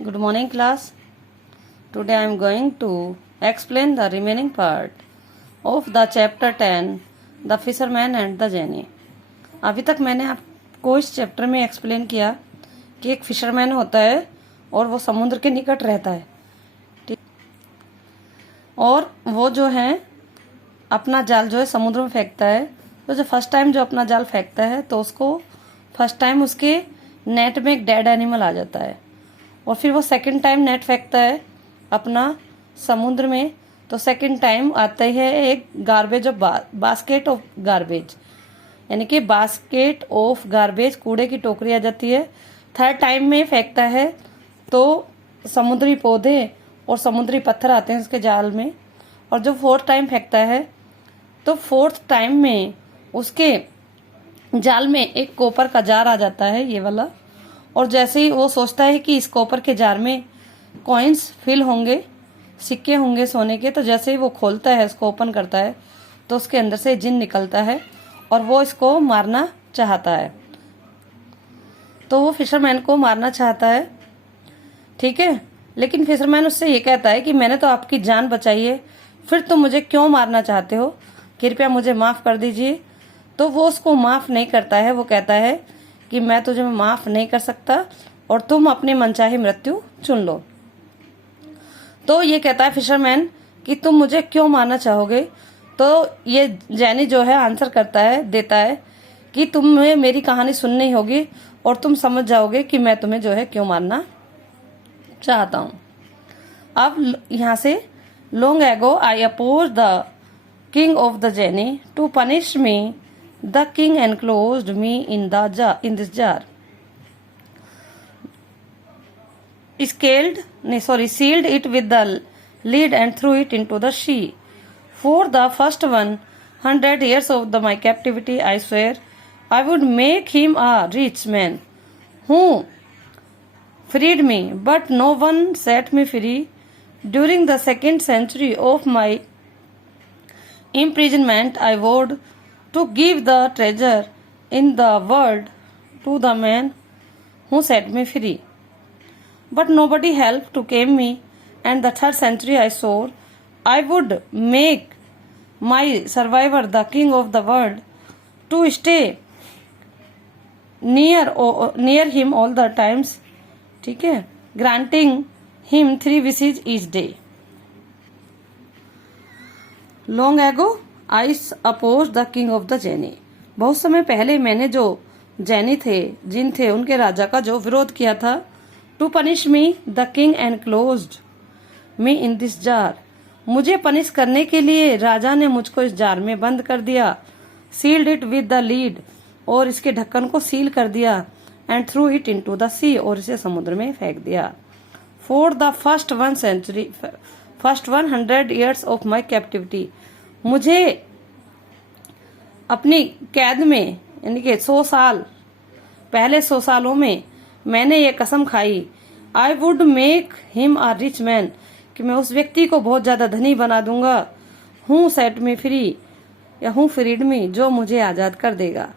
Good morning, class. Today I am going to explain the remaining part of the chapter 10, The Fisherman and the Genie. अभी तक मैंने आपको इस chapter में explain किया कि एक फिशरमैन होता है और वो समुद्र के निकट रहता है, ठीक। और वो जो है अपना जाल जो है समुद्र में फेंकता है। तो जो फर्स्ट टाइम जो अपना जाल फेंकता है तो उसको फर्स्ट टाइम उसके नेट में एक डेड एनिमल आ जाता है, और फिर वो सेकंड टाइम नेट फेंकता है अपना समुद्र में तो सेकंड टाइम आता है एक garbage of basket of garbage, यानी कि बास्केट ऑफ गार्बेज, कूड़े की टोकरी आ जाती है। थर्ड टाइम में फेंकता है तो समुद्री पौधे और समुद्री पत्थर आते हैं उसके जाल में। और जो फोर्थ टाइम फेंकता है तो फोर्थ टाइम में उसके जाल में एक कॉपर का जार आ जाता है, ये वाला। और जैसे ही वो सोचता है कि इस कॉपर के जार में कॉइन्स फिल होंगे, सिक्के होंगे सोने के, तो जैसे ही वो खोलता है, इसको ओपन करता है, तो उसके अंदर से जिन निकलता है और वो इसको मारना चाहता है। तो वो फिशरमैन को मारना चाहता है, ठीक है। लेकिन फिशरमैन उससे ये कहता है कि मैंने तो आपकी जान बचाई है, फिर तुम मुझे क्यों मारना चाहते हो, कृपया मुझे माफ कर दीजिए। तो वो उसको माफ नहीं करता है। वो कहता है कि मैं तुझे माफ नहीं कर सकता और तुम अपनी मनचाही मृत्यु चुन लो। तो ये कहता है फिशरमैन कि तुम मुझे क्यों मारना चाहोगे। तो ये जैनी जो है आंसर देता है कि तुम्हें मेरी कहानी सुननी होगी और तुम समझ जाओगे कि मैं तुम्हें जो है क्यों मारना चाहता हूँ। अब यहाँ से long ago I oppose the king of the genie to punish me, the king enclosed me in this jar, sealed it with the lid and threw it into the sea. For the first 100 years of my captivity, I swear, I would make him a rich man who freed me, but no one set me free. During the 2nd century of my imprisonment, I vowed to give the treasure in the world to the man who set me free. But nobody helped to claim me, and the 3rd century I swore I would make my survivor the king of the world, to stay near him all the times, ठीक है, granting him 3 wishes each day. Long ago I opposed the king of the Genie. बहुत समय पहले मैंने जो जैनी थे, जिन थे, उनके राजा का जो विरोध किया था। To punish me the king enclosed me in this jar, मुझे पनिश करने के लिए राजा ने मुझको इस जार में बंद कर दिया। Sealed it with the lid, और इसके ढक्कन को सील कर दिया। And threw it into the sea, और इसे समुद्र में फेंक दिया। For the first 100 years of my captivity, मुझे अपनी कैद में, यानी कि 100 साल पहले 100 सालों में मैंने ये कसम खाई, I would make him a rich man, कि मैं उस व्यक्ति को बहुत ज्यादा धनी बना दूंगा। हूँ सेट मी फ्री, या हूँ फ्रीड मी, जो मुझे आजाद कर देगा।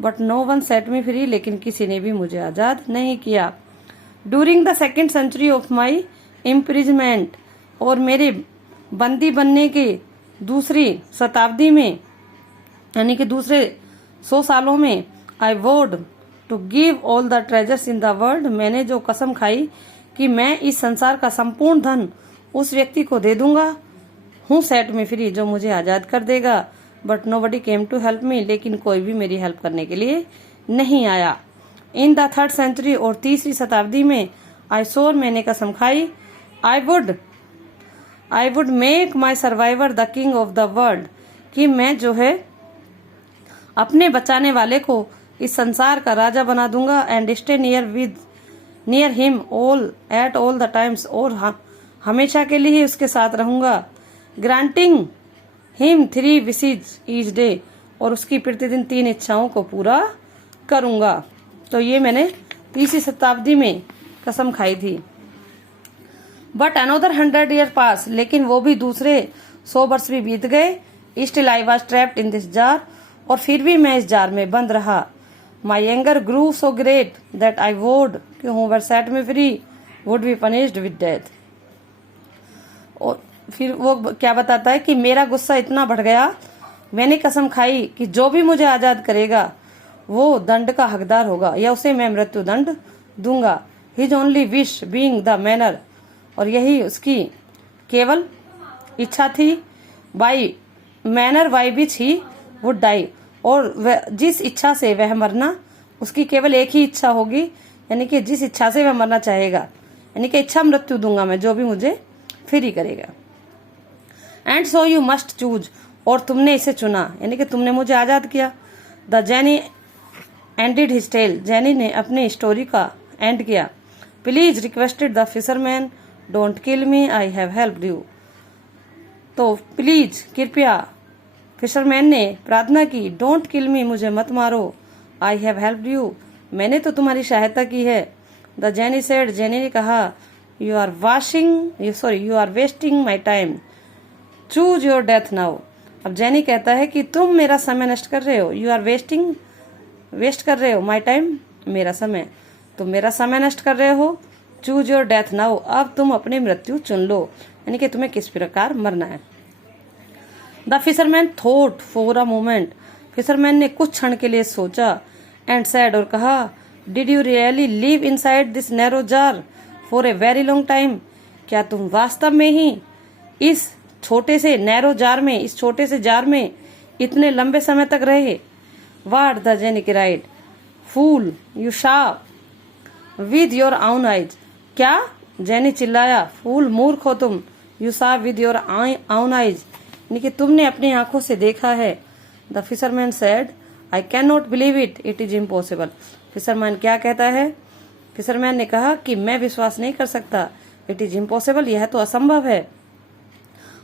But no one set me free, लेकिन किसी ने भी मुझे आजाद नहीं किया। ड्यूरिंग द 2nd century ऑफ माई इम्प्रिजमेंट, और मेरे बंदी बनने के दूसरी शताब्दी में, यानी कि दूसरे 100 सालों में, I vowed to give all the treasures in the world, मैंने जो कसम खाई कि मैं इस संसार का संपूर्ण धन उस व्यक्ति को दे दूंगा। हूँ सेट मी फ्री, जो मुझे आजाद कर देगा। But nobody came to help me, लेकिन कोई भी मेरी हेल्प करने के लिए नहीं आया। इन द 3rd century, और तीसरी शताब्दी में, आई सोर, मैंने कसम खाई, I would make my survivor the king of the world, कि मैं जो है अपने बचाने वाले को इस संसार का राजा बना दूंगा। And stay near him at all the times, और हमेशा के लिए उसके साथ रहूंगा। Granting him 3 wishes each day, और उसकी प्रतिदिन 3 इच्छाओं को पूरा करूंगा। तो ये मैंने तीसरी शताब्दी में कसम खाई थी। बट अनदर 100 years पास, लेकिन वो भी दूसरे 100 वर्ष भी बीत गए। Still I was trapped in this jar, और फिर भी मैं इस जार में बंद रहा। My anger grew so great that I vowed कि whoever set me free would be punished with death. और फिर वो क्या बताता है कि मेरा गुस्सा इतना बढ़ गया, मैंने कसम खाई कि जो भी मुझे आजाद करेगा वो दंड का हकदार होगा या उसे मैं मृत्यु दंड दूंगा। His only wish being the manner, और यही उसकी केवल इच्छा थी। By manner by which he would die, और जिस इच्छा से वह मरना, उसकी केवल एक ही इच्छा होगी, यानी कि जिस इच्छा से वह मरना चाहेगा, यानी कि इच्छा मृत्यु दूंगा मैं जो भी मुझे फ्री करेगा। And so you must choose, और तुमने इसे चुना, यानी कि तुमने मुझे आजाद किया। The genie ended his tale, genie ने अपनी स्टोरी का एंड किया। Please requested the fisherman, don't kill me, I have helped you. तो प्लीज कृपया, फिशरमैन ने प्रार्थना की, डोंट किल मी, मुझे मत मारो, आई हैव हेल्प्ड यू, मैंने तो तुम्हारी सहायता की है। द जेनी सेड, जेनी ने कहा, you are wasting my time, choose your death now. अब जेनी कहता है कि तुम मेरा समय नष्ट कर रहे हो, यू आर वेस्ट कर रहे हो माई टाइम, मेरा समय, तुम मेरा समय नष्ट कर रहे हो। चूज योर डेथ नाउ, अब तुम अपनी मृत्यु चुन लो, यानी कि तुम्हें किस प्रकार मरना है। The fisherman thought for a moment, fisherman ने कुछ क्षण के लिए सोचा। एंड सैड, और कहा, did you really live inside this narrow jar for a very long time, क्या तुम वास्तव में ही इस छोटे से नैरो जार में, इस छोटे से जार में इतने लंबे समय तक रहे। What the genie cried, fool you saw with your own eyes, क्या, जेनी चिल्लाया, फूल मूर्ख हो तुम, you saw with your own eyes, यानी कि तुमने अपनी आंखों से देखा है। The fisherman said, I can not believe it, it is impossible. Fisherman क्या कहता है, फिशरमैन ने कहा कि मैं विश्वास नहीं कर सकता, इट इज इम्पॉसिबल, यह तो असंभव है।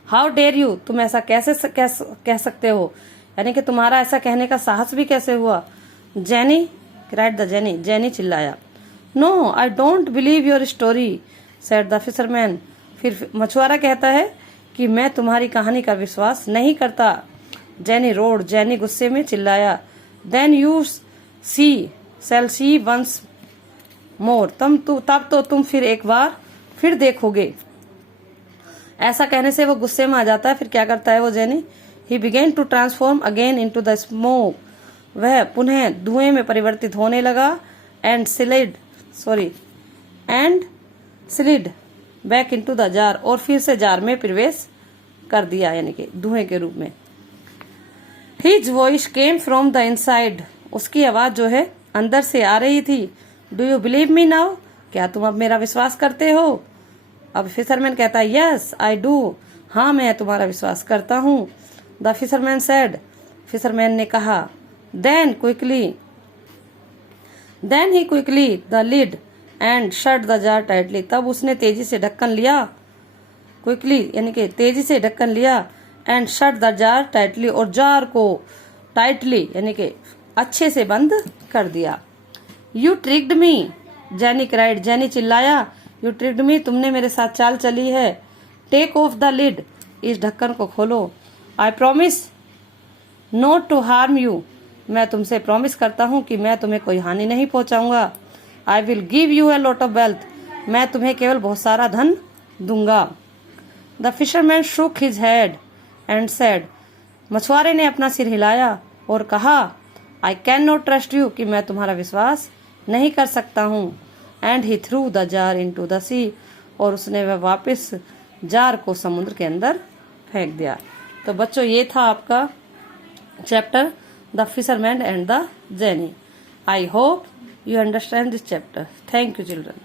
हाउ डेयर यू, तुम ऐसा कैसे कह सकते हो, यानी कि तुम्हारा ऐसा कहने का साहस भी कैसे हुआ। Genie cried the genie, genie चिल्लाया। No I don't believe your story, said the fisherman. फिर मछुआरा कहता है कि मैं तुम्हारी कहानी का विश्वास नहीं करता। जेनी रोड, जेनी गुस्से में चिल्लाया। Then you shall see once more, तब तो तुम फिर एक बार फिर देखोगे। ऐसा कहने से वो गुस्से में आ जाता है। फिर क्या करता है वो genie, he began to transform again into the smoke, वह पुनः धुएं में परिवर्तित होने लगा। And slid back into the jar, और फिर से जार में प्रवेश कर दिया, यानी कि धुएं के रूप में। His voice came from the inside, उसकी आवाज जो है अंदर से आ रही थी। Do you believe me now, क्या तुम अब मेरा विश्वास करते हो। अब फिशरमैन कहता है, यस आई डू, हाँ मैं तुम्हारा विश्वास करता हूँ। द फिशरमैन सेड, फिशरमैन ने कहा। Then he quickly the lid and shut the jar tightly, तब उसने तेजी से ढक्कन लिया, क्विकली यानी कि तेजी से ढक्कन लिया, and shut the jar tightly, और जार को टाइटली यानी कि अच्छे से बंद कर दिया। You tricked me, jenny cried, jenny चिल्लाया, यू ट्रिक्ड मी, तुमने मेरे साथ चाल चली है। टेक ऑफ द लिड, इस ढक्कन को खोलो। I promise not to harm you, मैं तुमसे प्रॉमिस करता हूँ कि मैं तुम्हें कोई हानि नहीं पहुंचाऊंगा। I will give you a lot of wealth, मैं तुम्हें केवल बहुत सारा धन दूंगा। The fisherman shook his head and said, मछुआरे ने अपना सिर हिलाया और कहा, I can not trust you, कि मैं तुम्हारा विश्वास नहीं कर सकता हूँ। And he threw the jar into the sea, और उसने वह वापस जार को समुद्र के अंदर फेंक दिया। तो बच्चों ये था आपका chapter the fisherman and the jenny. I hope you understand this chapter. Thank you, children.